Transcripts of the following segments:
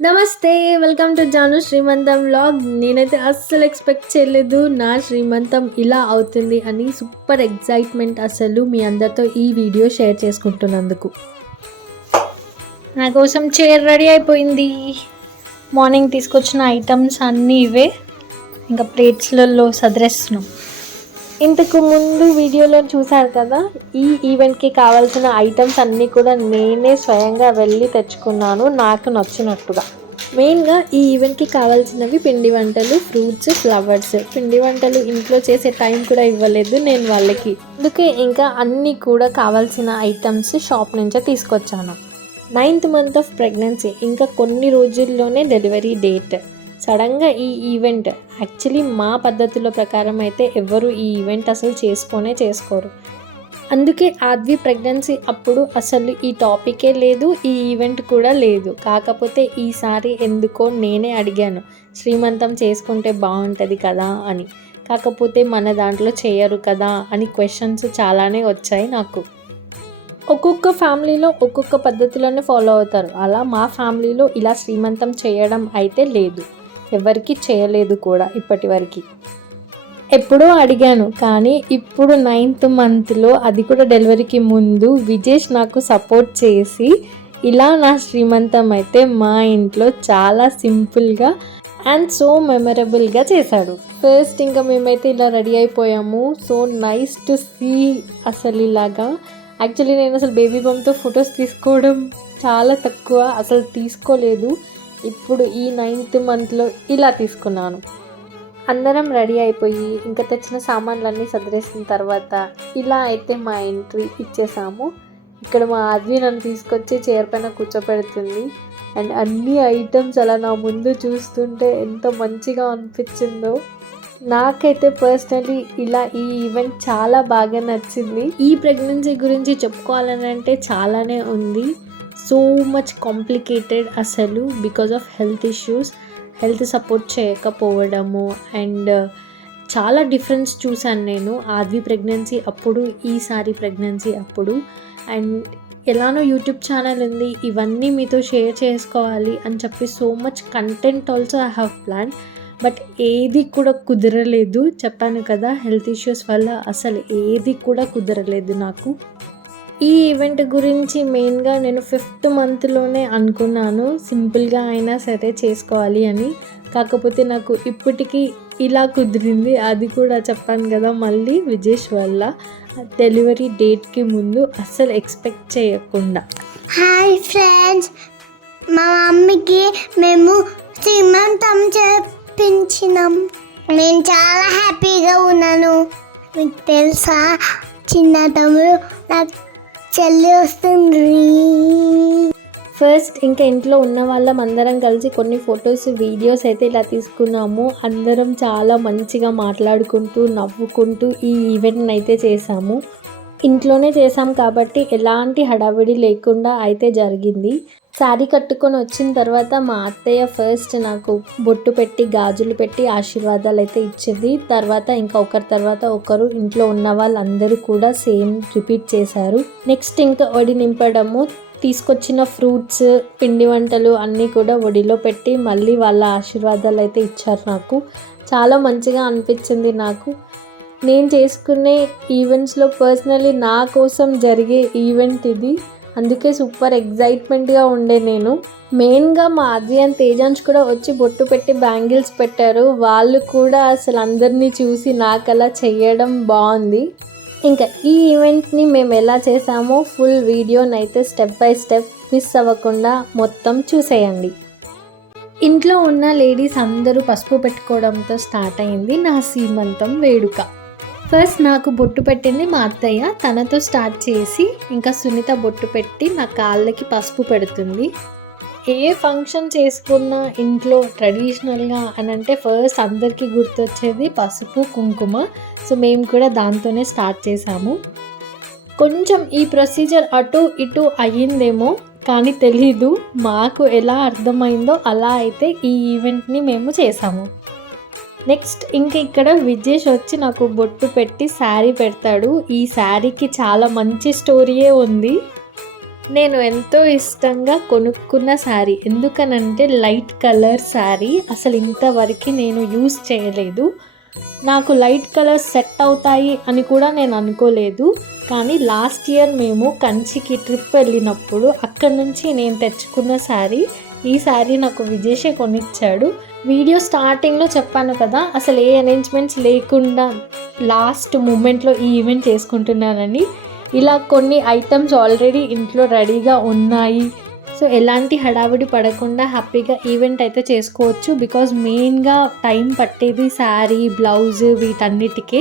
నమస్తే. Welcome to Janu శ్రీమంతం vlog. నేనైతే అస్సలు ఎక్స్‌పెక్ట్ చేయలేదు నా శ్రీమంతం ఇలా అవుతుంది అని. సూపర్ ఎక్సైట్‌మెంట్ అసలు మీ అందరితో ఈ వీడియో షేర్ చేసుకుంటున్నందుకు. నా కోసం చైర్ రెడీ అయిపోయింది. మార్నింగ్ తీసుకొచ్చిన ఐటమ్స్ అన్నీ ఇవే. ఇంకా ప్లేట్స్‌లలో సదిరేస్తున్నాం. ఇంతకు ముందు వీడియోలో చూసారు కదా, ఈ ఈవెంట్‌కి కావాల్సిన ఐటమ్స్ అన్నీ కూడా నేనే స్వయంగా వెళ్ళి తెచ్చుకున్నాను నాకు నచ్చినట్టుగా. మెయిన్‌గా ఈ ఈవెంట్‌కి కావాల్సినవి పిండి వంటలు, ఫ్రూట్స్, ఫ్లవర్స్. పిండి వంటలు ఇంట్లో చేసే టైం కూడా ఇవ్వలేదు నేను వాళ్ళకి. అందుకే ఇంకా అన్నీ కూడా కావాల్సిన ఐటమ్స్ షాప్ నుంచే తీసుకొచ్చాను. 9th మంత్ ఆఫ్ ప్రెగ్నెన్సీ, ఇంకా కొన్ని రోజుల్లోనే డెలివరీ డేట్. సడన్గా ఈ ఈవెంట్ యాక్చువల్లీ మా పద్ధతుల ప్రకారం అయితే ఎవ్వరు ఈ ఈవెంట్ అసలు చేసుకోరు. అందుకే ఆద్వి ప్రెగ్నెన్సీ అప్పుడు అసలు ఈ టాపికే లేదు, ఈ ఈవెంట్ కూడా లేదు. కాకపోతే ఈసారి ఎందుకో నేనే అడిగాను, శ్రీమంతం చేసుకుంటే బాగుంటుంది కదా అని. కాకపోతే మన దాంట్లో చేయరు కదా అని క్వశ్చన్స్ చాలానే వచ్చాయి నాకు. ఒక్కొక్క ఫ్యామిలీలో ఒక్కొక్క పద్ధతిలోనే ఫాలో అవుతారు. అలా మా ఫ్యామిలీలో ఇలా శ్రీమంతం చేయడం అయితే లేదు, ఎవరికి చేయలేదు కూడా ఇప్పటి వరకు. ఎప్పుడో అడిగాను, కానీ ఇప్పుడు 9th మంత్లో, అది కూడా డెలివరీకి ముందు, విజేష్ నాకు సపోర్ట్ చేసి ఇలా నా శ్రీమంతం అయితే మా ఇంట్లో చాలా సింపుల్గా అండ్ సో మెమరబుల్గా చేశాడు. ఫస్ట్ ఇంకా మేమైతే ఇలా రెడీ అయిపోయాము. సో నైస్ టు సీ అసలు ఇలాగా. యాక్చువల్లీ నేను అసలు బేబీ బంప్తో ఫొటోస్ తీసుకోవడం చాలా తక్కువ, అసలు తీసుకోలేదు. ఇప్పుడు ఈ 9th మంత్లో ఇలా తీసుకున్నాను. అందరం రెడీ అయిపోయి ఇంకా తెచ్చిన సామాన్లన్నీ సదిరేసిన తర్వాత ఇలా అయితే మా ఎంట్రీ ఇచ్చేసాము. ఇక్కడ మా ఆద్వి నన్ను తీసుకొచ్చి చైర్ పైన కూర్చోపెడుతుంది. అండ్ అన్ని ఐటమ్స్ అలా నా ముందు చూస్తుంటే ఎంత మంచిగా అనిపించిందో. నాకైతే పర్సనలీ ఇలా ఈ ఈవెంట్ చాలా బాగా నచ్చింది. ఈ ప్రెగ్నెన్సీ గురించి చెప్పుకోవాలని అంటే చాలానే ఉంది. సో మచ్ కాంప్లికేటెడ్ అసలు, because of health issues, health support చేయకపోవడము. అండ్ చాలా డిఫరెన్స్ చూశాను నేను ఆద్వి ప్రెగ్నెన్సీ అప్పుడు, ఈసారి ప్రెగ్నెన్సీ అప్పుడు. అండ్ ఎలానో యూట్యూబ్ ఛానల్ ఉంది, ఇవన్నీ మీతో షేర్ చేసుకోవాలి అని చెప్పి so much content also I have plan. But ఏది కూడా కుదరలేదు. చెప్పాను కదా, హెల్త్ ఇష్యూస్ వల్ల అసలు ఏది కూడా కుదరలేదు నాకు. ఈ ఈవెంట్ గురించి మెయిన్గా నేను 5th మంత్లోనే అనుకున్నాను, సింపుల్గా అయినా సరే చేసుకోవాలి అని. కాకపోతే నాకు ఇప్పటికీ ఇలా కుదిరింది. అది కూడా చెప్పాను కదా, మళ్ళీ విజేష్ వల్ల, డెలివరీ డేట్కి ముందు అస్సలు ఎక్స్పెక్ట్ చేయకుండా. హాయ్ ఫ్రెండ్స్, మా మమ్మీకి మేము శ్రీమంతం చేపించినాం. నేను చాలా హ్యాపీగా ఉన్నాను. మీకు తెలుసా, చిన్న తమ్ముడు నాకు చెల్లి వస్తుంది. ఫస్ట్ ఇంకా ఇంట్లో ఉన్న వాళ్ళం అందరం కలిసి కొన్ని ఫొటోస్, వీడియోస్ అయితే ఇలా తీసుకున్నాము. అందరం చాలా మంచిగా మాట్లాడుకుంటూ నవ్వుకుంటూ ఈ ఈవెంట్ని అయితే చేసాము. ఇంట్లోనే చేసాం కాబట్టి ఎలాంటి హడావిడి లేకుండా అయితే జరిగింది. శారీ కట్టుకొని వచ్చిన తర్వాత మా అత్తయ్య ఫస్ట్ నాకు బొట్టు పెట్టి గాజులు పెట్టి ఆశీర్వాదాలు అయితే ఇచ్చింది. తర్వాత ఇంకా ఒకరి తర్వాత ఒకరు ఇంట్లో ఉన్న వాళ్ళందరూ కూడా సేమ్ రిపీట్ చేశారు. నెక్స్ట్ ఇంకా ఒడి నింపడము, తీసుకొచ్చిన ఫ్రూట్స్, పిండి వంటలు అన్నీ కూడా ఒడిలో పెట్టి మళ్ళీ వాళ్ళ ఆశీర్వాదాలు అయితే ఇచ్చారు నాకు. చాలా మంచిగా అనిపించింది నాకు. నేను చేసుకునే ఈవెంట్స్లో పర్సనలీ నా కోసం జరిగే ఈవెంట్ ఇది. అందుకే సూపర్ ఎక్సైట్మెంట్గా ఉండే నేను. మెయిన్గా మా ఆద్వి అండ్ తేజాన్స్ కూడా వచ్చి బొట్టు పెట్టి బ్యాంగిల్స్ పెట్టారు. వాళ్ళు కూడా అసలు అందరినీ చూసి నాకు అలా చేయడం బాగుంది. ఇంకా ఈ ఈవెంట్ని మేము ఎలా చేసామో ఫుల్ వీడియోనైతే స్టెప్ బై స్టెప్ మిస్ అవ్వకుండా మొత్తం చూసేయండి. ఇంట్లో ఉన్న లేడీస్ అందరూ పసుపు పెట్టుకోవడంతో స్టార్ట్ అయింది నా సీమంతం వేడుక. ఫస్ట్ నాకు బొట్టు పెట్టింది మా అత్తయ్య, తనతో స్టార్ట్ చేసి ఇంకా సునీత బొట్టు పెట్టి నా కాళ్ళకి పసుపు పెడుతుంది. ఏ ఫంక్షన్ చేసుకున్నా ఇంట్లో ట్రెడిషనల్గా అని అంటే ఫస్ట్ అందరికీ గుర్తొచ్చేది పసుపు, కుంకుమ. సో మేము కూడా దాంతోనే స్టార్ట్ చేసాము. కొంచెం ఈ ప్రొసీజర్ అటు ఇటు అయ్యిందేమో కానీ తెలీదు, మాకు ఎలా అర్థమైందో అలా అయితే ఈ ఈవెంట్ని మేము చేసాము. నెక్స్ట్ ఇంకా ఇక్కడ విజేష్ వచ్చి నాకు బొట్టు పెట్టి శారీ పెడతాడు. ఈ శారీకి చాలా మంచి స్టోరీయే ఉంది. నేను ఎంతో ఇష్టంగా కొనుక్కున్న శారీ, ఎందుకనంటే లైట్ కలర్ శారీ. అసలు ఇంతవరకు నేను యూస్ చేయలేదు. నాకు లైట్ కలర్స్ సెట్ అవుతాయి అని కూడా నేను అనుకోలేదు. కానీ లాస్ట్ ఇయర్ మేము కంచికి ట్రిప్ వెళ్ళినప్పుడు అక్కడ నుంచి నేను తెచ్చుకున్న శారీ. ఈ శారీ నాకు విజేషే కొనిచ్చాడు. వీడియో స్టార్టింగ్లో చెప్పాను కదా, అసలు ఏ అరేంజ్మెంట్స్ లేకుండా లాస్ట్ మూమెంట్లో ఈ ఈవెంట్ చేసుకుంటున్నానని. ఇలా కొన్ని ఐటమ్స్ ఆల్రెడీ ఇంట్లో రెడీగా ఉన్నాయి. సో ఎలాంటి హడావిడి పడకుండా హ్యాపీగా ఈవెంట్ అయితే చేసుకోవచ్చు. బికాజ్ మెయిన్గా టైం పట్టేది శారీ, బ్లౌజ్ వీటన్నిటికీ.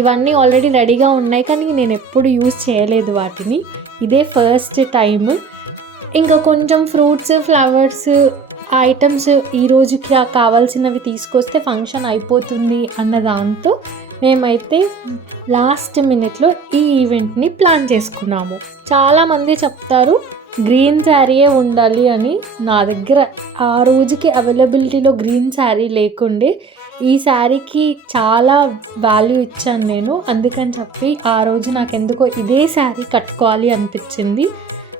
ఇవన్నీ ఆల్రెడీ రెడీగా ఉన్నాయి కానీ నేను ఎప్పుడు యూజ్ చేయలేదు వాటిని. ఇదే ఫస్ట్ టైం. ఇంకా కొంచెం ఫ్రూట్స్, ఫ్లవర్స్ ఐటమ్స్ ఈ రోజుకి కావాల్సినవి తీసుకొస్తే ఫంక్షన్ అయిపోతుంది అన్న దాంతో మేమైతే లాస్ట్ మినిట్లో ఈ ఈవెంట్ని ప్లాన్ చేసుకున్నాము. చాలామంది చెప్తారు గ్రీన్ శారీయే ఉండాలి అని. నా దగ్గర ఆ రోజుకి అవైలబిలిటీలో గ్రీన్ శారీ లేకుండే ఈ శారీకి చాలా వాల్యూ ఇచ్చాను నేను. అందుకని చెప్పి ఆ రోజు నాకు ఎందుకో ఇదే శారీ కట్టుకోవాలి అనిపించింది.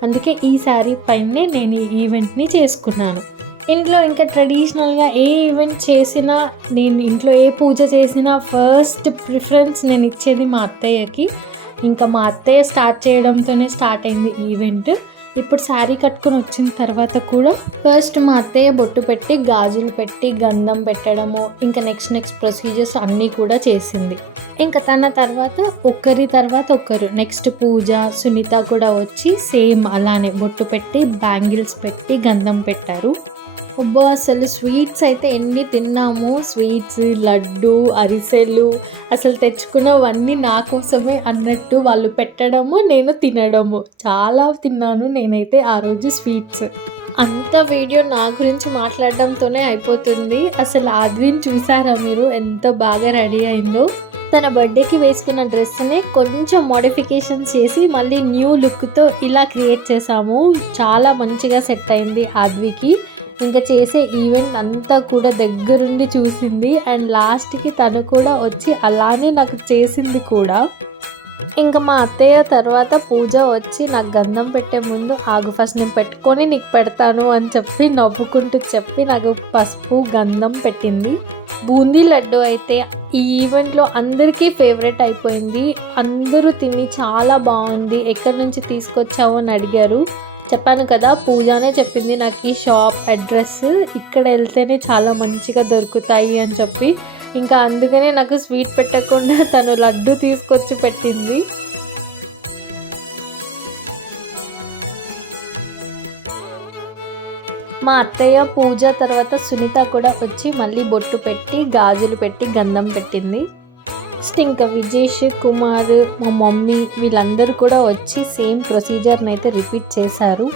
అందుకే ఈ శారీ పైనే నేను ఈ ఈవెంట్ని చేసుకున్నాను. ఇంట్లో ఇంకా ట్రెడిషనల్గా ఏ ఈవెంట్ చేసినా, నేను ఇంట్లో ఏ పూజ చేసినా ఫస్ట్ ప్రిఫరెన్స్ నేను ఇచ్చేది మా అత్తయ్యకి. ఇంకా మా అత్తయ్య స్టార్ట్ చేయడంతోనే స్టార్ట్ అయింది ఈవెంట్. ఇప్పుడు శారీ కట్టుకొని వచ్చిన తర్వాత కూడా ఫస్ట్ మా అత్తయ్య బొట్టు పెట్టి, గాజులు పెట్టి, గంధం పెట్టడము, ఇంకా నెక్స్ట్ ప్రొసీజర్స్ అన్నీ కూడా చేసింది. ఇంకా తన తర్వాత ఒకరు నెక్స్ట్ పూజ, సునీత కూడా వచ్చి సేమ్ అలానే బొట్టు పెట్టి, బ్యాంగిల్స్ పెట్టి, గంధం పెట్టారు. అబ్బో అసలు స్వీట్స్ అయితే ఎన్ని తిన్నాము. స్వీట్స్, లడ్డు, అరిసెలు, అసలు తెచ్చుకున్నవన్నీ నా కోసమే అన్నట్టు వాళ్ళు పెట్టడము, నేను తినడము. చాలా తిన్నాను నేనైతే ఆ రోజు స్వీట్స్. అంత వీడియో నా గురించి మాట్లాడడంతోనే అయిపోతుంది. అసలు ఆద్విన్ చూసారా మీరు ఎంత బాగా రెడీ అయిందో. తన బర్త్డేకి వేసుకున్న డ్రెస్ని కొంచెం మోడిఫికేషన్ చేసి మళ్ళీ న్యూ లుక్తో ఇలా క్రియేట్ చేసాము. చాలా మంచిగా సెట్ అయింది ఆద్వికి. ఇంకా చేసే ఈవెంట్ అంతా కూడా దగ్గరుండి చూసింది. అండ్ లాస్ట్కి తను కూడా వచ్చి అలానే నాకు చేసింది కూడా. ఇంకా మా అత్తయ్య తర్వాత పూజ వచ్చి నాకు గంధం పెట్టే ముందు ఆగు ఫస్ట్ నేను పెట్టుకొని నీకు పెడతాను అని చెప్పి నవ్వుకుంటూ చెప్పి నాకు పసుపు, గంధం పెట్టింది. బూందీ లడ్డు అయితే ఈ ఈవెంట్లో అందరికీ ఫేవరెట్ అయిపోయింది. అందరూ తిని చాలా బాగుంది, ఎక్కడి నుంచి తీసుకొచ్చావు అని అడిగారు. చెప్పాను కదా, పూజానే చెప్పింది నాకు ఈ షాప్ అడ్రస్, ఇక్కడ వెళ్తేనే చాలా మంచిగా దొరుకుతాయి అని చెప్పి. ఇంకా అందుకనే నాకు స్వీట్ పెట్టకుండా తను లడ్డు తీసుకొచ్చి పెట్టింది. మా అత్తయ్య పూజ తర్వాత సునీత కూడా వచ్చి మళ్ళీ బొట్టు పెట్టి, గాజులు పెట్టి, గంధం పెట్టింది. నెక్స్ట్ ఇంకా విజేష్, కుమార్, మా మమ్మీ వీళ్ళందరూ కూడా వచ్చి సేమ్ ప్రొసీజర్ని అయితే రిపీట్ చేశారు.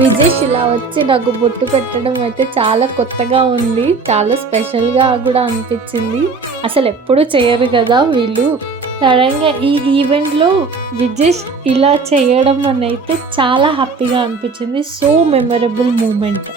విజేష్ ఇలా వచ్చి నాకు బొట్టు పెట్టడం అయితే చాలా కొత్తగా ఉంది, చాలా స్పెషల్గా కూడా అనిపించింది. అసలు ఎప్పుడు చేయరు కదా వీళ్ళు. సడన్గా ఈ ఈవెంట్లో విజేష్ ఇలా చేయడం అని అయితే చాలా హ్యాపీగా అనిపించింది. So memorable moment.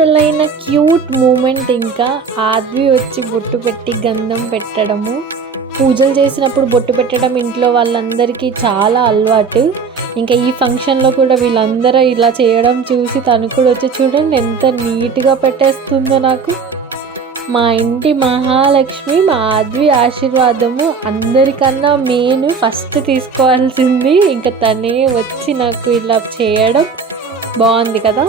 అస్సలైన క్యూట్ మూమెంట్ ఇంకా ఆద్వి వచ్చి బొట్టు పెట్టి గంధం పెట్టడము. పూజలు చేసినప్పుడు బొట్టు పెట్టడం ఇంట్లో వాళ్ళందరికీ చాలా అలవాటు. ఇంకా ఈ ఫంక్షన్లో కూడా వీళ్ళందరూ ఇలా చేయడం చూసి తను కూడా వచ్చి చూడండి ఎంత నీట్గా పెట్టేస్తుందో. నాకు మా ఇంటి మహాలక్ష్మి మా ఆద్వి ఆశీర్వాదము అందరికన్నా మెయిన్ ఫస్ట్ తీసుకోవాల్సింది. ఇంకా తనే వచ్చి నాకు ఇలా చేయడం బాగుంది కదా.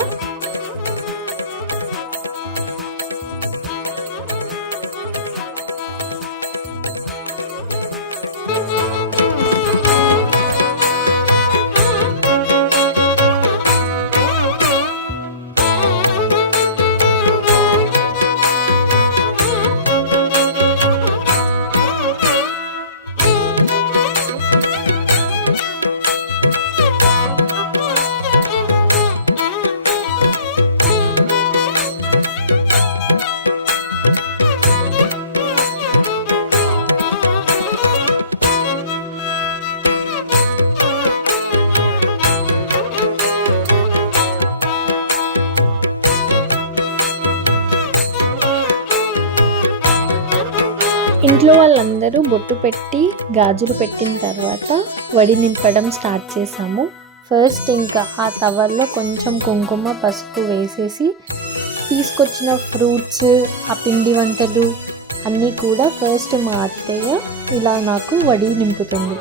ఇంట్లో వాళ్ళందరూ బొట్టు పెట్టి గాజులు పెట్టిన తర్వాత వడి నింపడం స్టార్ట్ చేసాము. ఫస్ట్ ఇంకా ఆ తవల్లో కొంచెం కుంకుమ పసుపు వేసేసి తీసుకొచ్చిన ఫ్రూట్స్ ఆ పిండి వంటలు అన్నీ కూడా ఫస్ట్ మా అత్తయ్య ఇలా నాకు వడి నింపుతుంది.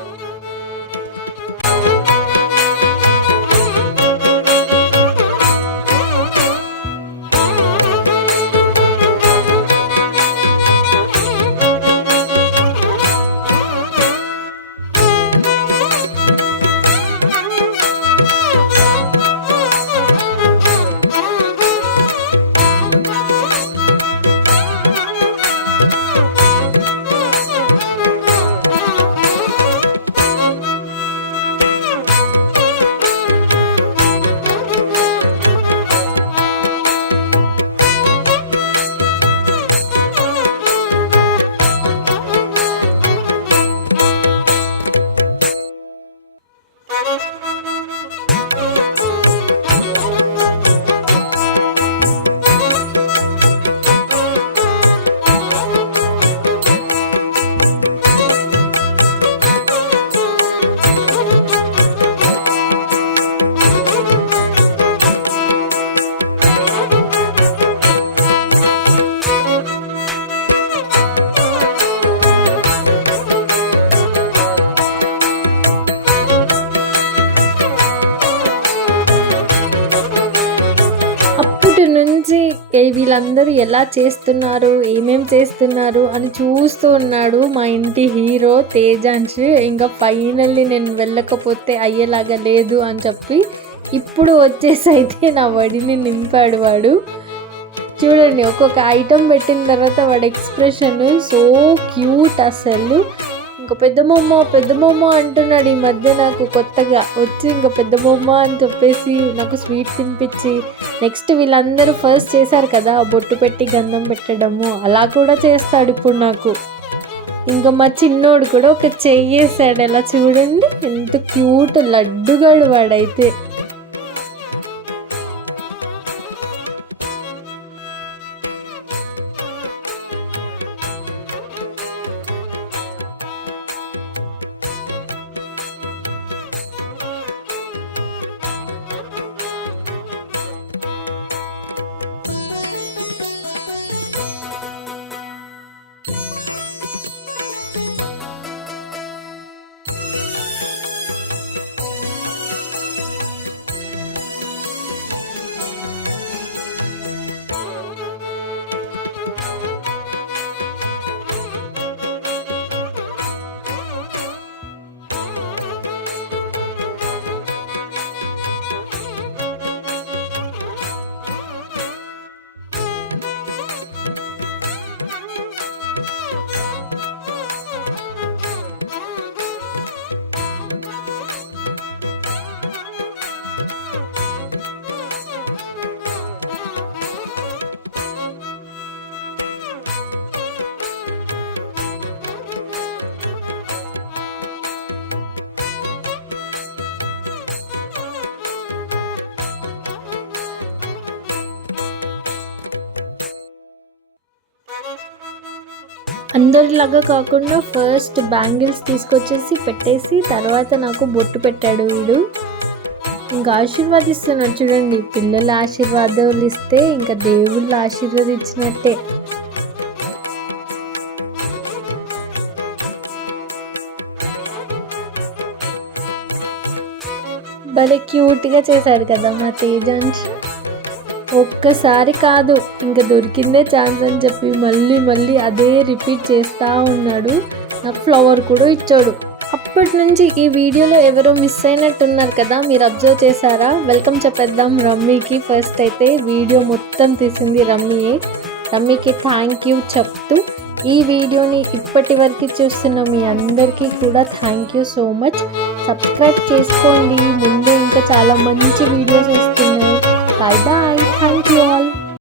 నుంచి వీళ్ళందరూ ఎలా చేస్తున్నారు ఏమేం చేస్తున్నారు అని చూస్తూ ఉన్నాడు మా ఇంటి హీరో తేజాంశ్. ఇంకా ఫైనల్లీ నేను వెళ్ళకపోతే అయ్యేలాగా లేదు అని చెప్పి ఇప్పుడు వచ్చేసి అయితే నా వడిని నింపాడు వాడు. చూడండి ఒక్కొక్క ఐటెం పెట్టిన తర్వాత వాడి ఎక్స్ప్రెషన్ సో క్యూట్ అసలు. ఇంకా పెద్దమ్మమ్మ అంటున్నాడు ఈ మధ్య నాకు కొత్తగా వచ్చి ఇంకా పెద్దమ్మమ్మ అని చెప్పేసి నాకు స్వీట్ తినిపించి నెక్స్ట్ వీళ్ళందరూ ఫస్ట్ చేశారు కదా బొట్టు పెట్టి గంధం పెట్టడము అలా కూడా చేస్తాడు ఇప్పుడు నాకు. ఇంకా మా చిన్నోడు కూడా ఒక చెయ్యేసాడు అలా చూడండి ఎంత క్యూట్ లడ్డుగాడు వాడైతే. అందరిలాగా కాకుండా ఫస్ట్ బ్యాంగిల్స్ తీసుకొచ్చేసి పెట్టేసి తర్వాత నాకు బొట్టు పెట్టాడు వీడు. ఇంకా ఆశీర్వాదిస్తున్నాడు చూడండి. పిల్లల ఆశీర్వాదాలు ఇస్తే ఇంకా దేవుళ్ళు ఆశీర్వదించినట్టే. భలే క్యూట్గా చేశాడు కదా మా తేజాంశ్. ఒక్కసారి కాదు, ఇంకా దొరికిందే ఛాన్స్ అని చెప్పి మళ్ళీ మళ్ళీ అదే రిపీట్ చేస్తూ ఉన్నాడు. నాకు ఫ్లవర్ కూడా ఇచ్చాడు. అప్పటి నుంచి ఈ వీడియోలో ఎవరో మిస్ అయినట్టున్నారు కదా, మీరు అబ్జర్వ్ చేశారా? వెల్కమ్ చెప్పేద్దాం రమ్మీకి. ఫస్ట్ అయితే వీడియో మొత్తం తీసింది రమ్మీయే. రమ్మీకి థ్యాంక్ యూ చెప్తూ ఈ వీడియోని ఇప్పటి వరకు చూస్తున్న మీ అందరికీ కూడా thank you so much. Subscribe చేసుకోండి, ముందు ఇంకా చాలా మంచి వీడియోస్ వస్తున్నాయి. Bye bye, thank you all.